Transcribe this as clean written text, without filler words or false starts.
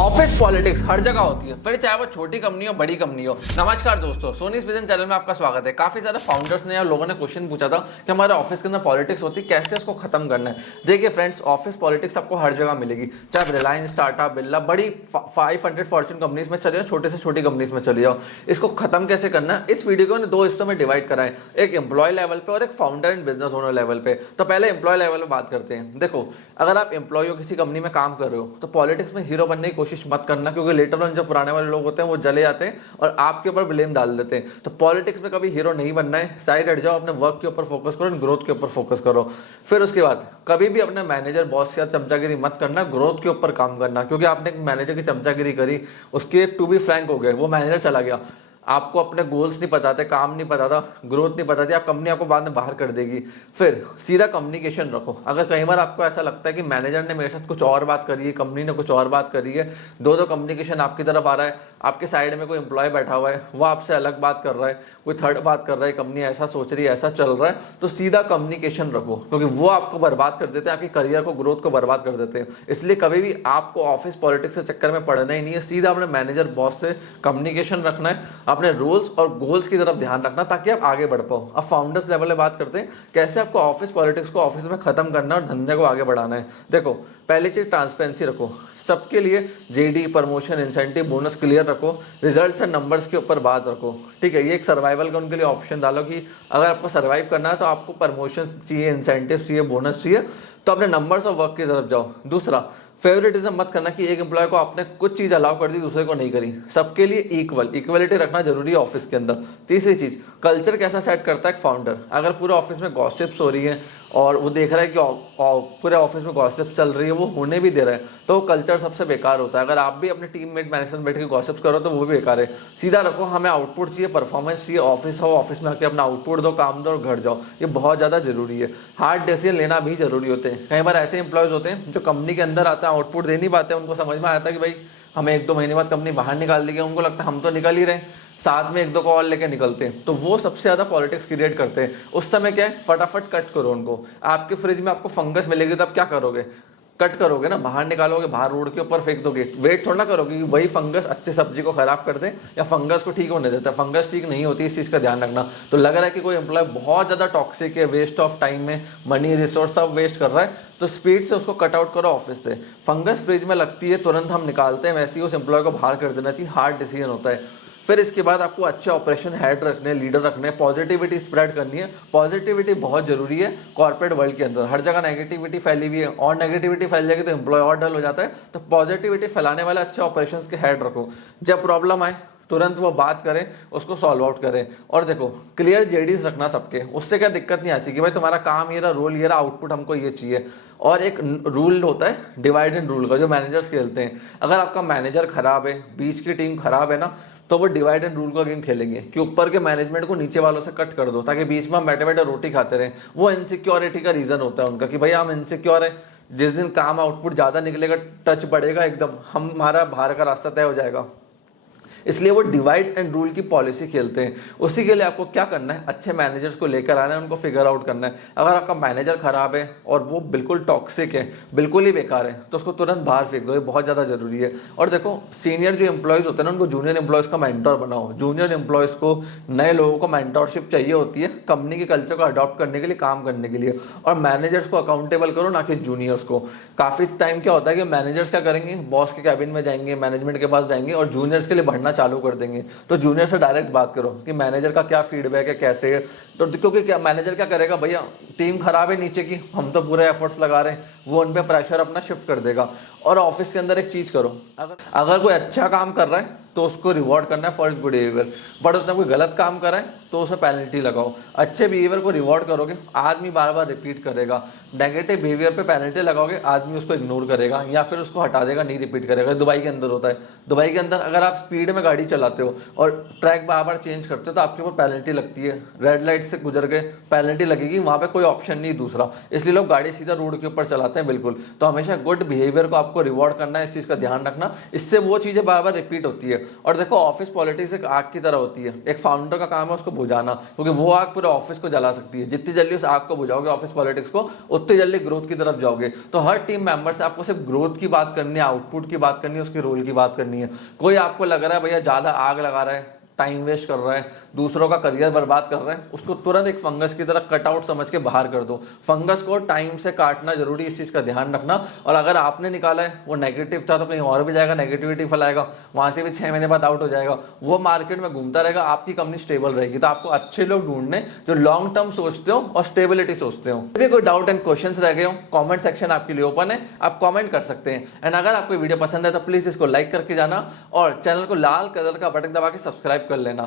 Office politics हर जगह होती है, फिर चाहे वो छोटी कंपनी हो बड़ी कंपनी हो। नमस्कार दोस्तों, सोनीस विजन चैनल में आपका स्वागत है। काफी सारे फाउंडर्स ने या लोगों ने क्वेश्चन पूछा था कि हमारे ऑफिस के अंदर पॉलिटिक्स होती है, कैसे इसको खत्म करना है। देखिए फ्रेंड्स, ऑफिस पॉलिटिक्स आपको हर जगह मिलेगी, चाहे रिलायंस, टाटा, बिरला, बड़ी 500 फॉर्च्यून कंपनीज में चले जाओ, छोटे से छोटी कंपनीज में चले जाओ। इसको खत्म कैसे करना है, इस वीडियो को मैंने दो हिस्सों में डिवाइड करा है, एक एम्प्लॉय लेवल पे और एक founder and business owner level पे। तो पहले एम्प्लॉय लेवल पे बात करते हैं। देखो, अगर आप एम्प्लॉय हो, किसी कंपनी में काम कर रहे हो, तो पॉलिटिक्स में हीरो बनने की कोशिश मत करना, क्योंकि लेटर ऑन जो पुराने वाले लोग होते हैं वो जले जाते हैं और आपके ऊपर ब्लेम डाल देते हैं। तो पॉलिटिक्स में कभी हीरो नहीं बनना है, साइड हट जाओ, अपने वर्क के ऊपर फोकस करो, ग्रोथ के ऊपर फोकस करो। फिर उसके बाद कभी भी अपने मैनेजर बॉस के साथ चमचागिरी मत करना, ग्रोथ के ऊपर काम करना, क्योंकि आपने एक मैनेजर की चमचागिरी करी, उसके टू बी फ्रैंक हो गए, वो मैनेजर चला गया, आपको अपने गोल्स नहीं पता थे, काम नहीं पता था, ग्रोथ नहीं पता थी, आप कंपनी आपको बाद में बाहर कर देगी। फिर सीधा कम्युनिकेशन रखो। अगर कई बार आपको ऐसा लगता है कि मैनेजर ने मेरे साथ कुछ और बात करी है, कंपनी ने कुछ और बात करी है, दो कम्युनिकेशन आपकी तरफ आ रहा है, आपके साइड में कोई एम्प्लॉय बैठा हुआ है, वो आपसे अलग बात कर रहा है, कोई थर्ड बात कर रहा है, कंपनी ऐसा सोच रही है, ऐसा चल रहा है, तो सीधा कम्युनिकेशन रखो, क्योंकि वो आपको बर्बाद कर देते हैं, आपकी करियर को, ग्रोथ को बर्बाद कर देते हैं। इसलिए कभी भी आपको ऑफिस पॉलिटिक्स के चक्कर में पड़ना ही नहीं है, सीधा अपने मैनेजर बॉस से कम्युनिकेशन रखना है, अपने रूल्स और गोल्स की तरफ ध्यान रखना, ताकि आप आगे बढ़ पाओ। अब फाउंडर्स लेवल पे बात करते हैं, कैसे आपको ऑफिस पॉलिटिक्स को ऑफिस में खत्म करना और धंधे को आगे बढ़ाना है। देखो, पहली चीज ट्रांसपेरेंसी रखो, सबके लिए JD, promotion, incentive, bonus clear रखो, रिजल्ट्स एंड नंबर्स के ऊपर बात रखो। ठीक है, ये एक सर्वाइवल का उनके लिए ऑप्शन डालो कि अगर आपको सर्वाइव करना है तो आपको प्रमोशन चाहिए, इंसेंटिव चाहिए, बोनस चाहिए, तो अपने नंबर्स और वर्क की तरफ जाओ। दूसरा, फेवरेटिज्म मत करना कि एक एम्प्लॉय को आपने कुछ चीज अलाउ कर दी, दूसरे को नहीं करी। सबके लिए इक्वलिटी रखना जरूरी है ऑफिस के अंदर। तीसरी चीज, कल्चर कैसा सेट करता है एक फाउंडर। अगर पूरे ऑफिस में गॉसिप्स हो रही है और वो देख रहा है कि पूरे ऑफिस में गॉसिप्स चल रही है, वो होने भी दे रहा है, तो वो कल्चर सबसे बेकार होता है। अगर आप भी अपने टीममेट मैनेजर बैठ के गॉसिप्स करो तो वो भी बेकार है। सीधा रखो, हमें आउटपुट चाहिए, परफॉर्मेंस चाहिए, ऑफिस हो, ऑफिस में आके अपना आउटपुट दो, काम दो और घर जाओ। ये बहुत ज्यादा जरूरी है। हार्ड डिसीजन लेना भी जरूरी होते हैं। कई बार ऐसे एम्प्लॉयज होते हैं जो कंपनी के अंदर आता है, आउटपुट दे नहीं पाते, उनको समझ में आता है कि भाई हमें 1-2 महीने बाद कंपनी बाहर निकाल दी, उनको लगता है हम तो निकल ही रहे, साथ में 1-2 को और लेके निकलते हैं, तो वो सबसे ज्यादा पॉलिटिक्स क्रिएट करते हैं। उस समय क्या है, फटाफट कट करो उनको। आपके फ्रिज में आपको फंगस मिलेगी तो आप क्या करोगे, कट करोगे ना, बाहर निकालोगे, बाहर रोड के ऊपर फेंक दोगे, वेट थोड़ा ना करोगे कि वही फंगस अच्छी सब्जी को खराब कर दे या फंगस को ठीक होने देता है। फंगस ठीक नहीं होती, इस चीज का ध्यान रखना। तो लग रहा है कि कोई एम्प्लॉय बहुत ज्यादा टॉक्सिक है, वेस्ट ऑफ टाइम में, मनी, रिसोर्स सब वेस्ट कर रहा है, तो स्पीड से उसको कट आउट करो ऑफिस से। फंगस फ्रिज में लगती है, तुरंत हम निकालते हैं, वैसे ही उस एम्प्लॉय को बाहर कर देना चाहिए। हार्ड डिसीजन होता है। फिर इसके बाद आपको अच्छे ऑपरेशन हेड रखने, लीडर रखने, पॉजिटिविटी स्प्रेड करनी है। पॉजिटिविटी बहुत जरूरी है कॉर्पोरेट वर्ल्ड के अंदर। हर जगह नेगेटिविटी फैली हुई है, और नेगेटिविटी फैल जाएगी तो एम्प्लॉय और डल हो जाता है। तो पॉजिटिविटी फैलाने वाले अच्छे ऑपरेशंस के हेड रखो। जब प्रॉब्लम आए तुरंत वो बात करें, उसको सॉल्व आउट करें। और देखो, क्लियर जेडीज रखना सबके, उससे क्या दिक्कत नहीं आती कि भाई तुम्हारा काम ये रहा, रोल ये रहा, आउटपुट हमको ये चाहिए। और एक रूल होता है डिवाइड एंड रूल का, जो मैनेजर्स खेलते हैं। अगर आपका मैनेजर खराब है, बीच की टीम खराब है ना, तो वो डिवाइड एंड रूल का गेम खेलेंगे कि ऊपर के मैनेजमेंट को नीचे वालों से कट कर दो, ताकि बीच में हम बैठे बैठे रोटी खाते रहें। वो इनसिक्योरिटी का रीजन होता है उनका कि भाई हम इनसिक्योर है, जिस दिन काम आउटपुट ज्यादा निकलेगा, टच बढ़ेगा, एकदम हमारा बाहर का रास्ता तय हो जाएगा। इसलिए वो डिवाइड एंड रूल की पॉलिसी खेलते हैं। उसी के लिए आपको क्या करना है, अच्छे मैनेजर्स को लेकर आना है, उनको फिगर आउट करना है। अगर आपका मैनेजर खराब है और वो बिल्कुल टॉक्सिक है, बिल्कुल ही बेकार है, तो उसको तुरंत बाहर फेंक दो। ये बहुत ज्यादा जरूरी है। और देखो, सीनियर जो एम्प्लॉयज होते हैं ना, उनको जूनियर एम्प्लॉयज का मेंटोर बनाओ। जूनियर एम्प्लॉयज को, नए लोगों को मेंटोरशिप चाहिए होती है कंपनी के कल्चर को अडॉप्ट करने के लिए, काम करने के लिए। और मैनेजर्स को अकाउंटेबल करो, ना कि जूनियर्स को। काफी टाइम क्या होता है कि मैनेजर्स क्या करेंगे, बॉस के कैबिन में जाएंगे, मैनेजमेंट के पास जाएंगे और जूनियर्स के लिए बढ़ना चालू कर देंगे। तो जूनियर से डायरेक्ट बात करो कि मैनेजर का क्या फीडबैक है, कैसे है। तो क्योंकि क्या मैनेजर क्या करेगा, भैया टीम खराब है नीचे की, हम तो पूरे एफर्ट्स लगा रहे हैं, वो उन पे प्रेशर अपना शिफ्ट कर देगा। और ऑफिस के अंदर एक चीज करो, अगर कोई अच्छा काम कर रहा है तो उसको रिवॉर्ड करना है for is good behaviour, but उसने कोई गलत काम करा है तो उसे पेनल्टी लगाओ। अच्छे बिहेवियर को रिवॉर्ड करोगे, आदमी बार बार रिपीट करेगा। नेगेटिव बिहेवियर पे पेनल्टी लगाओगे, आदमी उसको इग्नोर करेगा या फिर उसको हटा देगा, नहीं रिपीट करेगा। दुबई के अंदर होता है। दुबई के अंदर अगर आप स्पीड में गाड़ी चलाते हो और ट्रैक बार बार चेंज करते हो तो आपके ऊपर पेनल्टी लगती है। रेड लाइट से गुजर गए, पेनल्टी लगेगी, वहां पे कोई ऑप्शन नहीं दूसरा, इसलिए लोग गाड़ी सीधा रोड के ऊपर चलाते हैं। बिल्कुल, तो हमेशा गुड बिहेवियर को आपको रिवॉर्ड करना है, इस चीज का ध्यान रखना, इससे वो चीजें बार बार रिपीट होती है। और देखो ऑफिस पॉलिटिक्स एक आग की तरह होती है, एक फाउंडर का काम है उसको बुझाना, क्योंकि वो आग पूरे ऑफिस को जला सकती है। जितनी जल्दी उस आग को बुझाओगे ऑफिस पॉलिटिक्स को, उतनी जल्दी ग्रोथ की तरफ जाओगे। तो हर टीम मेंबर से आपको सिर्फ ग्रोथ की बात करनी है, आउटपुट की बात करनी है, उसके रोल की बात करनी है। कोई आपको लग रहा है भैया ज्यादा आग लगा रहा है, टाइम वेस्ट कर रहा है, दूसरों का करियर बर्बाद कर रहा है, उसको तुरंत एक फंगस की तरह कट आउट समझ के बाहर कर दो। फंगस को टाइम से काटना जरूरी, इस चीज का ध्यान रखना। और अगर आपने निकाला है वो नेगेटिव था तो कहीं और भी जाएगा, नेगेटिविटी फैलाएगा, वहां से भी 6 महीने बाद आउट हो जाएगा, वो मार्केट में घूमता रहेगा, आपकी कंपनी स्टेबल रहेगी। तो आपको अच्छे लोग ढूंढने जो लॉन्ग टर्म सोचते हो और स्टेबिलिटी सोचते हो। भी कोई डाउट एंड क्वेश्चंस रह गए हो, कमेंट सेक्शन आपके लिए ओपन है, आप कमेंट कर सकते हैं। एंड अगर आपको वीडियो पसंद है तो प्लीज इसको लाइक करके जाना और चैनल को लाल कलर का बटन दबा के सब्सक्राइब कर लेना।